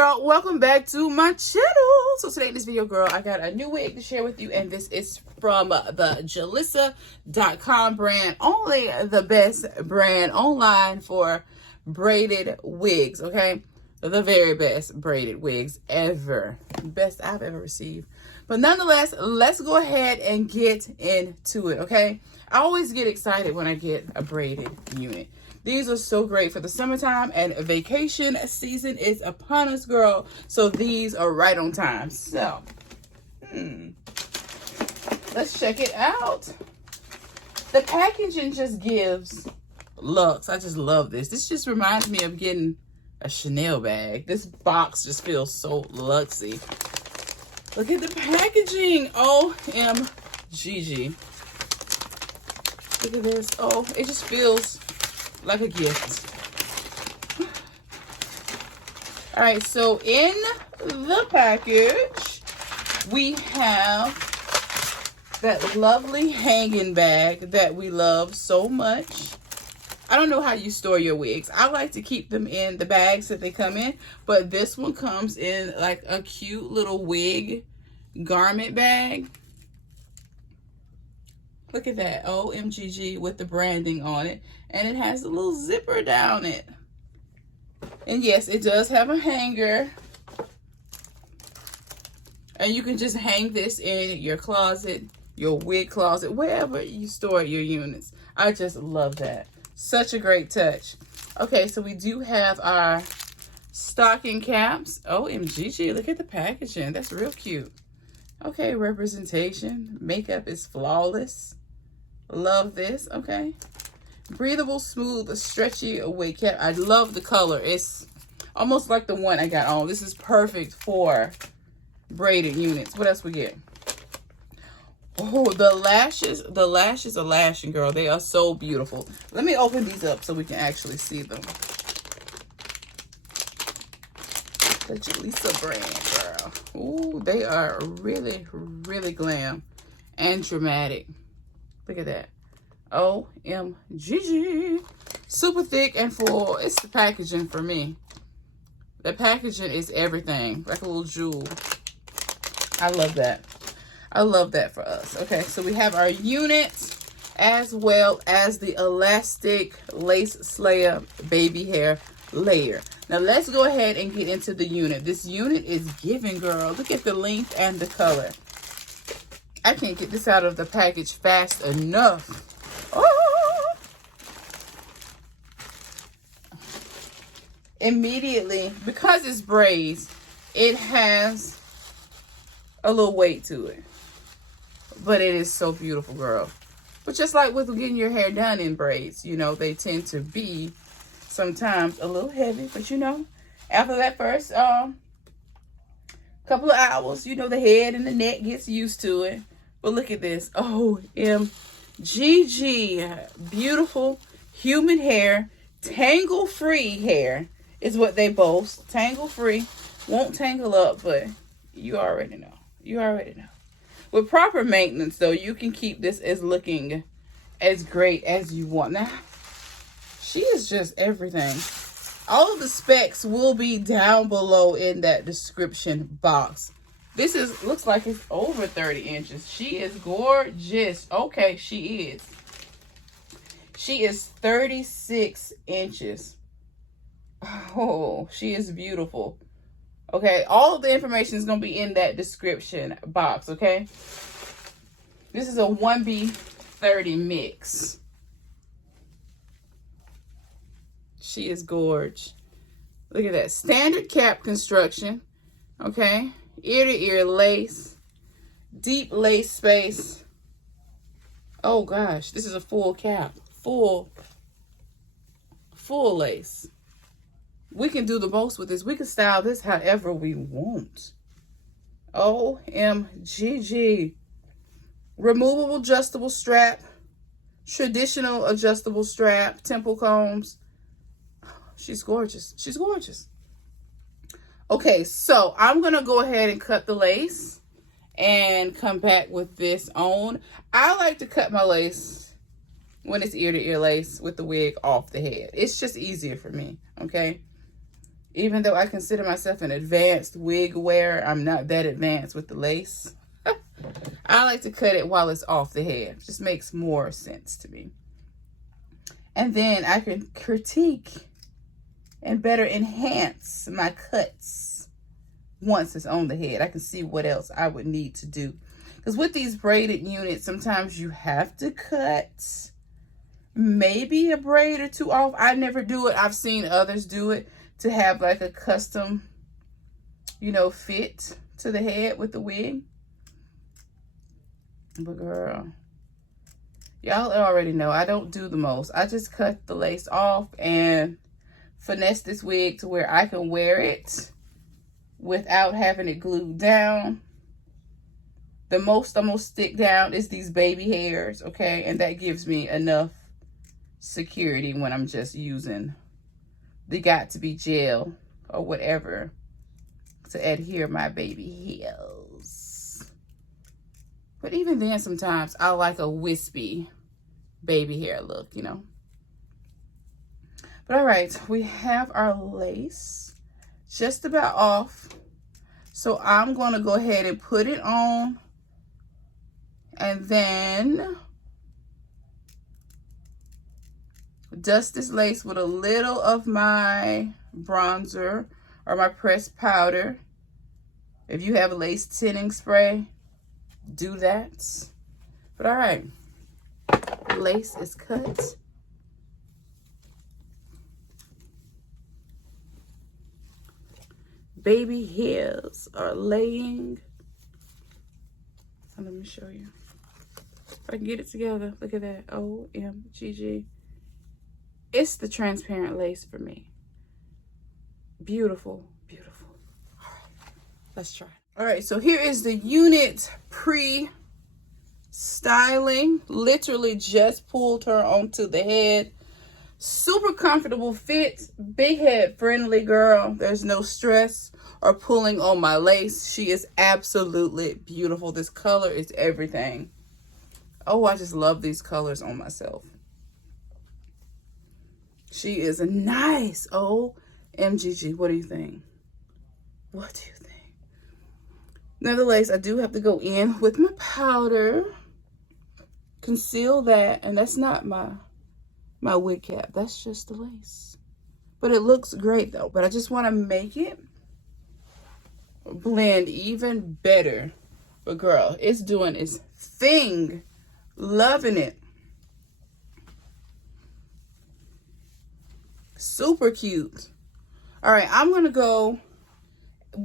girl, welcome back to my channel. So today in this video, girl, I got a new wig to share with you, and this is from the Jaliza.com brand. Only the best brand online for braided wigs, okay? The very best braided wigs ever. Best I've ever received. But nonetheless, let's go ahead and get into it, okay? I always get excited when I get a braided unit. These are so great for the summertime, and vacation season is upon us, girl. So these are right on time. So, let's check it out. The packaging just gives looks. I just love this. This just reminds me of getting a Chanel bag. This box just feels so luxy. Look at the packaging. OMGG. Look at this. Oh, it just feels like a gift. All right, so in the package, we have that lovely hanging bag that we love so much. I don't know how you store your wigs. I like to keep them in the bags that they come in, but this one comes in like a cute little wig garment bag. Look at that, OMGG, with the branding on it. And it has a little zipper down it. And yes, it does have a hanger. And you can just hang this in your closet, your wig closet, wherever you store your units. I just love that. Such a great touch. Okay, so we do have our stocking caps. OMGG, look at the packaging. That's real cute. Okay, representation. Makeup is flawless. Love this. Okay. Breathable, smooth, stretchy wig cap. I love the color. It's almost like the one I got on. This is perfect for braided units. What else we get? Oh, the lashes. The lashes are lashing, girl. They are so beautiful. Let me open these up so we can actually see them. The Jaliza brand, girl. Ooh, they are really, really glam and dramatic. Look at that. OMGG. Super thick and full. It's the packaging for me. The packaging is everything. Like a little jewel. I love that. I love that for us. Okay, so we have our units as well as the elastic lace slayer baby hair layer. Now let's go ahead and get into the unit. This unit is giving, girl. Look at the length and the color. I can't get this out of the package fast enough. Oh! Immediately, because it's braids, it has a little weight to it. But it is so beautiful, girl. But just like with getting your hair done in braids, you know, they tend to be sometimes a little heavy. But, you know, after that first couple of hours, you know, the head and the neck gets used to it. But look at this. OMGG. Beautiful human hair. Tangle-free hair is what they boast. Tangle-free. Won't tangle up, but you already know. You already know. With proper maintenance, though, you can keep this as looking as great as you want. Now, she is just everything. All of the specs will be down below in that description box. This looks like it's over 30 inches. She is gorgeous. Okay, she is. She is 36 inches. Oh, she is beautiful. Okay, all of the information is going to be in that description box, okay? This is a 1B30 mix. She is gorge. Look at that. Standard cap construction, okay? Ear-to-ear lace. Deep lace space. Oh, gosh. This is a full cap. Full lace. We can do the most with this. We can style this however we want. OMGG. Removable adjustable strap. Traditional adjustable strap. Temple combs. She's gorgeous. She's gorgeous. Okay, so I'm going to go ahead and cut the lace and come back with this on. I like to cut my lace when it's ear-to-ear lace with the wig off the head. It's just easier for me, okay? Even though I consider myself an advanced wig wearer, I'm not that advanced with the lace. I like to cut it while it's off the head. It just makes more sense to me. And then I can critique and better enhance my cuts once it's on the head. I can see what else I would need to do. Because with these braided units, sometimes you have to cut maybe a braid or two off. I never do it. I've seen others do it to have like a custom, you know, fit to the head with the wig. But girl, y'all already know I don't do the most. I just cut the lace off and finesse this wig to where I can wear it without having it glued down. The most I'm gonna stick down is these baby hairs, okay? And that gives me enough security when I'm just using the got to be gel or whatever to adhere my baby hairs. But even then, sometimes I like a wispy baby hair look, you know. But all right, we have our lace just about off. So I'm going to go ahead and put it on. And then dust this lace with a little of my bronzer or my pressed powder. If you have a lace tinting spray, do that. But all right, the lace is cut. Baby hairs are laying. So let me show you. If I can get it together, look at that. OMGG. It's the transparent lace for me. Beautiful, beautiful. All right, let's try. All right, so here is the unit pre-styling. Literally just pulled her onto the head. Super comfortable fit, big head friendly, girl. There's no stress or pulling on my lace. She is absolutely beautiful. This color is everything. Oh, I just love these colors on myself. She is nice. OMGG. What do you think? What do you think? Nevertheless, I do have to go in with my powder. Conceal that. And that's not my wig cap. That's just the lace. But it looks great though. But I just want to make it blend even better. But girl, it's doing its thing. Loving it. Super cute. All right, I'm going to go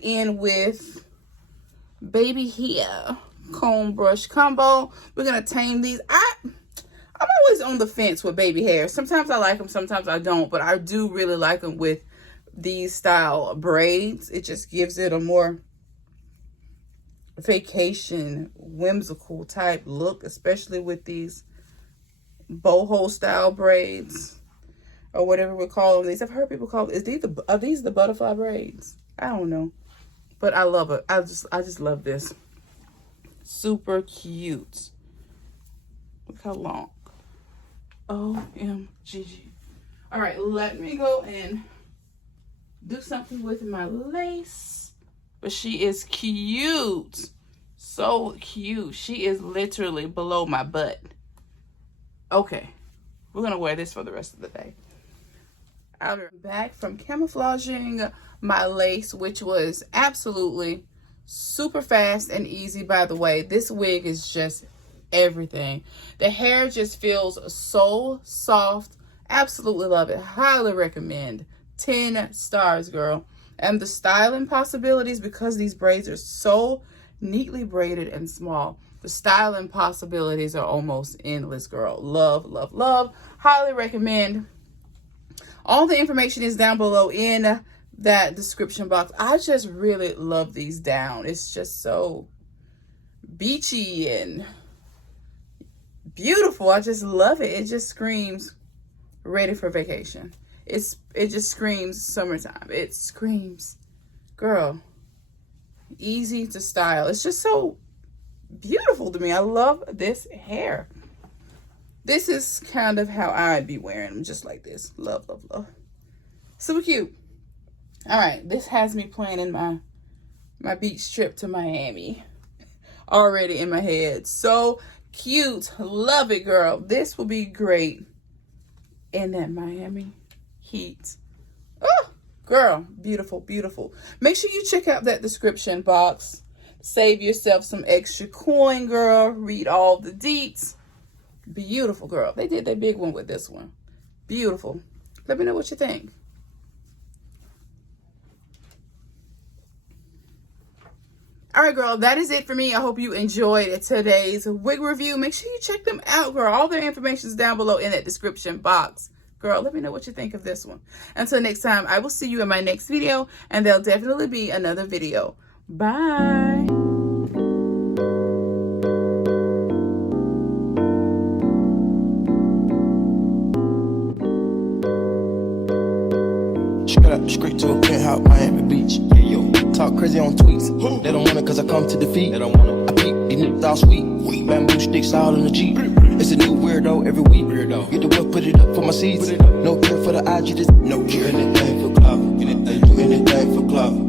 in with baby hair comb brush combo. We're going to tame these. I'm always on the fence with baby hair. Sometimes I like them, sometimes I don't, but I do really like them with these style braids. It just gives it a more vacation, whimsical type look, especially with these boho style braids or whatever we call them. These, I've heard people call them, are these the butterfly braids? I don't know, but I love it. I just love this. Super cute. Look how long. OMGG. All right, let me go and do something with my lace. But she is cute. So cute. She is literally below my butt. Okay. We're going to wear this for the rest of the day. I'm back from camouflaging my lace, which was absolutely super fast and easy, by the way. This wig is just everything. The hair just feels so soft. Absolutely love it. Highly recommend. 10 stars, girl. And the styling possibilities, because these braids are so neatly braided and small, the styling possibilities are almost endless, girl. Love, love, love. Highly recommend. All the information is down below in that description box. I just really love these down. It's just so beachy and beautiful. I just love it. It just screams ready for vacation. It just screams summertime. It screams, girl, easy to style. It's just so beautiful to me. I love this hair. This is kind of how I'd be wearing them, just like this. Love, love, love. Super cute. All right, this has me planning my beach trip to Miami already in my head. So cute. Love it, girl. This will be great in that Miami heat. Oh, girl, beautiful, beautiful. Make sure you check out that description box. Save yourself some extra coin, girl. Read all the deets. Beautiful, girl. They did their big one with this one. Beautiful. Let me know what you think. All right, girl, that is it for me. I hope you enjoyed today's wig review. Make sure you check them out, girl. All their information is down below in that description box. Girl, let me know what you think of this one. Until next time, I will see you in my next video, and there'll definitely be another video. Bye. Straight to a penthouse, Miami Beach. Yeah, yo. Talk crazy on tweets. They don't want it cause I come to defeat. They don't want it. I peep, these niggas all sweet. Bamboo sticks all in the Jeep. It's a new weirdo every week. Get the whip, put it up for my seeds. No care for the IG, just no care. Anything for clout. Anything for clout.